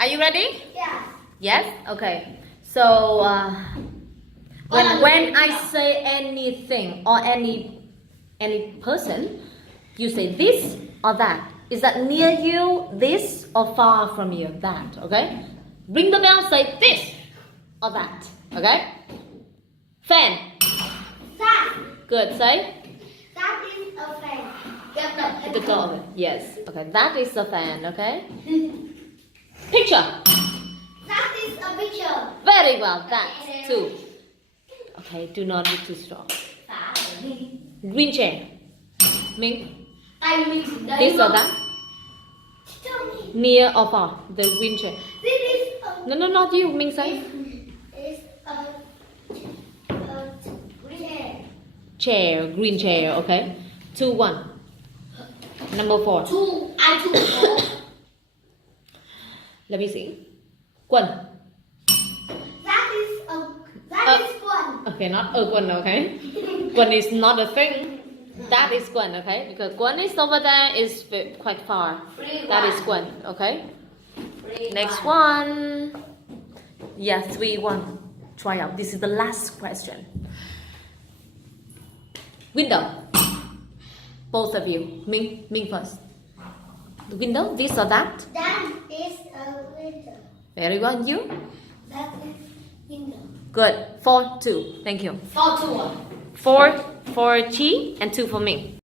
Are you ready? Yeah. Yes? Okay. So, when I say anything or any person, you say this or that. Is that near you, this, or far from you, that? Okay? Ring the bell, say this or that. Okay? Fan. That. Good. Say. That is a fan. Get The door. Yes. Okay. That is a fan. Okay. Picture. That is a picture. Very well. That's two. Okay. Do not be too strong. Green chair. Ming. Tay mình đấy. This or that. Tell me. Near or far? The green chair. This is a. No, not you. Ming say. Is a green hair. Chair. Green chair. Okay. 2, 1. Number 4. Two. I two. Let me see. Quần. That is one. Okay, not a quần. Okay. Quần is not a thing. That is quần. Okay, because quần is over there is quite far. That is quần. Okay. Next one. Yeah, 3, 1. Try out. This is the last question. Window. Both of you. Ming first. The window, this or that? That is a window. Very well. You? That is window. Good. 4, 2. Thank you. 4, 2, 1. 4 for Chi and 2 for me.